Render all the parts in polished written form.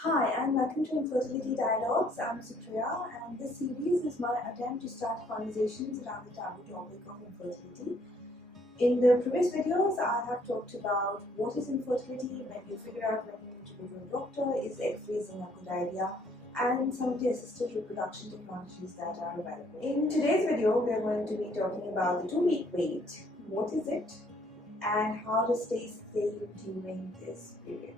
Hi, and welcome to Infertility Dialogues. I'm Supriya, and this series is my attempt to start conversations around the taboo topic of infertility. In the previous videos, I have talked about what is infertility, when you figure out when you need to go to a doctor, is egg freezing a good idea, and some of the assisted reproduction technologies that are available. In today's video, we are going to be talking about the 2-week wait, what is it, and how to stay safe during this period.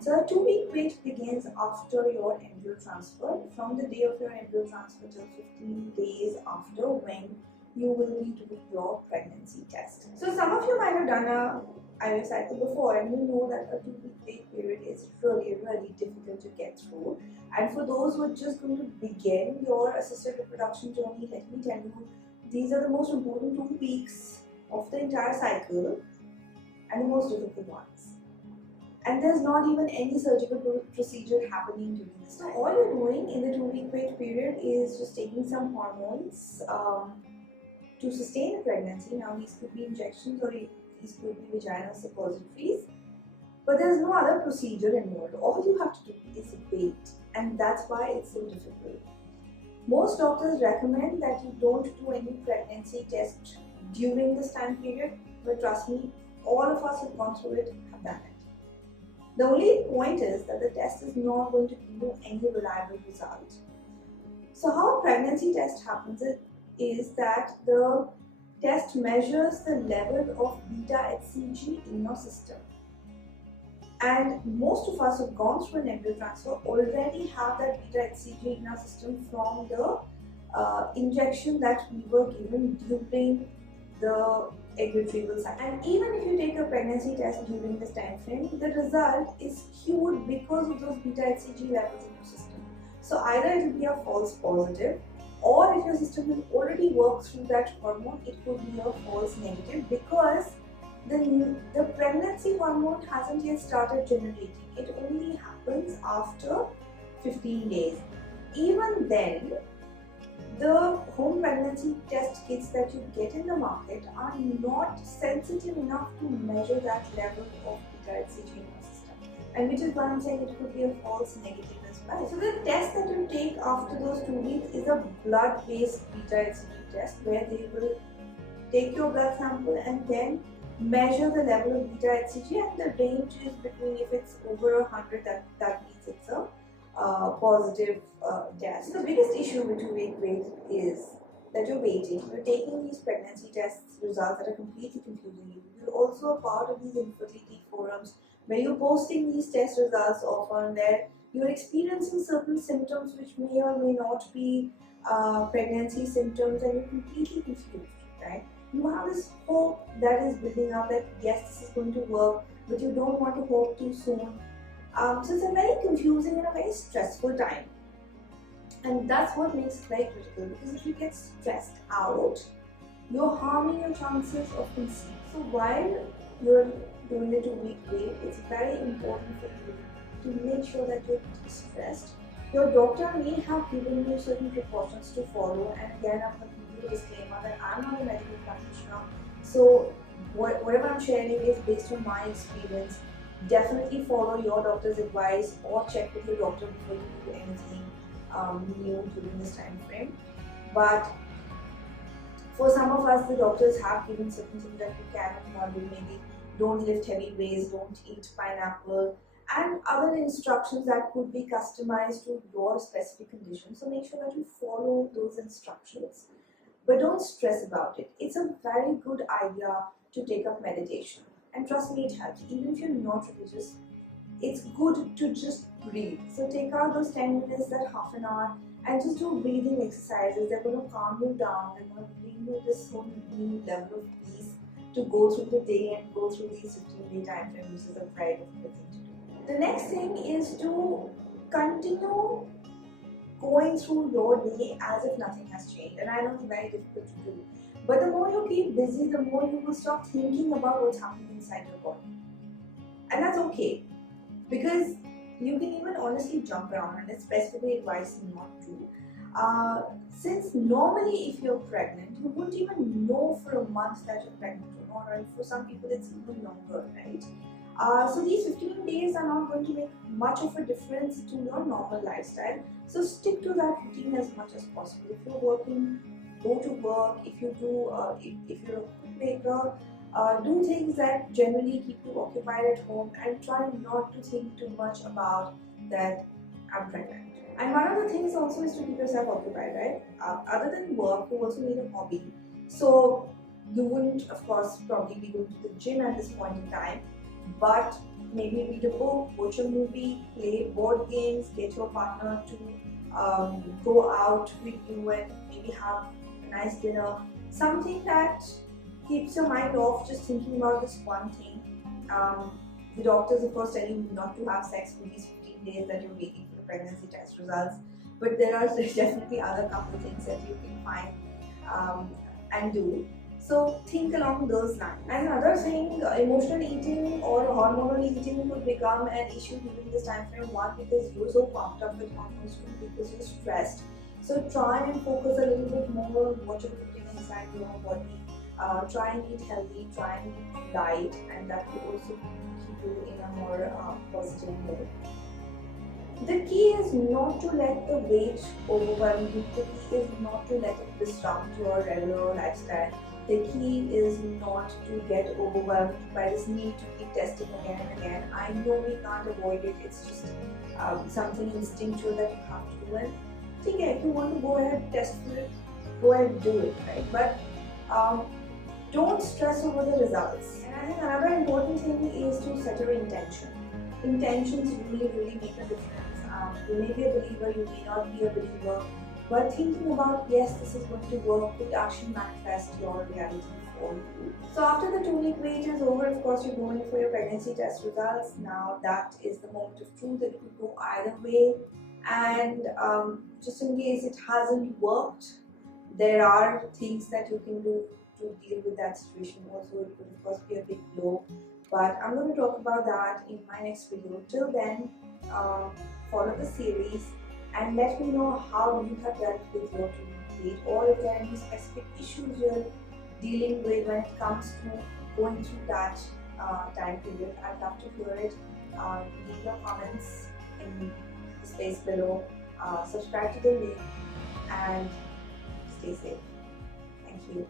So a 2-week wait begins after your embryo transfer, from the day of your embryo transfer till 15 days after, when you will be doing your pregnancy test. So some of you might have done a IVF cycle before, and you know that a 2-week wait period is really difficult to get through. And for those who are just going to begin your assisted reproduction journey, let me tell you, these are the most important 2 weeks of the entire cycle and the most difficult ones. And there's not even any surgical procedure happening during this time. All you're doing in the 2-week wait period is just taking some hormones to sustain a pregnancy. Now these could be injections or these could be vaginal suppositories, but there's no other procedure involved. All you have to do is wait, and that's why it's so difficult. Most doctors recommend that you don't do any pregnancy test during this time period, but trust me, all of us who've gone through it have done it. The only point is that the test is not going to give you any reliable result. So how a pregnancy test happens is that the test measures the level of beta-HCG in your system. And most of us who've gone through an embryo transfer already have that beta-HCG in our system from the injection that we were given during the egg retrieval cycle. And even if you take a pregnancy test during this time frame, the result is skewed because of those beta-HCG levels in your system. So either it will be a false positive, or if your system has already worked through that hormone, it could be a false negative, because the pregnancy hormone hasn't yet started generating. It only happens after 15 days. Even then, the home pregnancy test kits that you get in the market are not sensitive enough to measure that level of beta-HCG in your system, and which is why I'm saying it could be a false negative as well. So the test that you take after those 2 weeks is a blood-based beta-HCG test, where they will take your blood sample and then measure the level of beta-HCG, and the range is between, if it's over 100, that means it's a positive test. So the biggest issue with 2-week wait is that you're waiting, you're taking these pregnancy tests results that are completely confusing you. You're also a part of these infertility forums where you're posting these test results often, where you're experiencing certain symptoms which may or may not be pregnancy symptoms, and you're completely confused, right? You have this hope that is building up that yes, this is going to work, but you don't want to hope too soon. So it's a very confusing and a very stressful time, and that's what makes it very critical, because if you get stressed out, you're harming your chances of conceiving. So while you're doing the 2-week wait, it's very important for you to make sure that you're de-stressed. Your doctor may have given you certain precautions to follow, and again, I'm going to give you a disclaimer that I'm not a medical practitioner, so whatever I'm sharing is based on my experience. Definitely follow your doctor's advice, or check with your doctor before you do anything new during this time frame. But for some of us, the doctors have given certain things that you can and cannot do. Maybe don't lift heavy weights, don't eat pineapple, and other instructions that could be customized to your specific condition. So make sure that you follow those instructions, but don't stress about it. It's a very good idea to take up meditation. And trust me, it helps. Even if you're not religious, it's good to just breathe. So take out those 10 minutes, that half an hour, and just do breathing exercises. They're going to calm you down. They're going to bring you this whole new level of peace to go through the day and go through these 15-day time frame, which is a very difficult thing to do. The next thing is to continue going through your day as if nothing has changed. And I know it's very difficult to do. But the more you keep busy, the more you will stop thinking about what's happening inside your body. And that's okay, because you can even honestly jump around, and it's specifically advised not to. Since normally if you're pregnant, you wouldn't even know for a month that you're pregnant or not, and for some people it's even longer, right? So these 15 days are not going to make much of a difference to your normal lifestyle. So stick to that routine as much as possible. If you're working, go to work. If you do, if you're a homemaker, do things that generally keep you occupied at home, and try not to think too much about that I'm pregnant. And one of the things also is to keep yourself occupied, right? Other than work, you also need a hobby. So you wouldn't, of course, probably be going to the gym at this point in time, but maybe read a book, watch a movie, play board games, get your partner to go out with you and maybe have a nice dinner. Something that keeps your mind off just thinking about this one thing. The doctors, of course, tell you not to have sex for these 15 days that you're waiting for the pregnancy test results, but there are definitely other couple of things that you can find and do. So think along those lines. And another thing, emotional eating or hormonal eating could become an issue during this time frame. One, because you're so pumped up with hormones, two, because you're stressed. So try and focus a little bit more on what you're putting inside your body. Try and eat healthy, try and eat light, and that will also keep you in a more positive mood. The key is not to let the weight overwhelm you. The key is not to let it disrupt your regular lifestyle. The key is not to get overwhelmed by this need to keep testing again and again. I know we can't avoid it. It's just something instinctual that you have to do. And if you want to go ahead test for it, go ahead and do it, right? But don't stress over the results. And I think another important thing is to set your intention. Intentions really make a difference. You may be a believer, you may not be a believer, but thinking about, yes, this is going to work, could actually manifest your reality for you. So after the 2-week wait is over, of course, you're going for your pregnancy test results. Now that is the moment of truth. It could go either way, and just in case it hasn't worked, there are things that you can do to deal with that situation. Also, it could of course be a big blow, but I'm going to talk about that in my next video. Till then, follow the series and let me know how you have dealt with your 2-week wait, or if there are any specific issues you're dealing with when it comes to going through that time period. I'd love to hear it. Leave your comments in the space below. Subscribe to the link and stay safe. Thank you.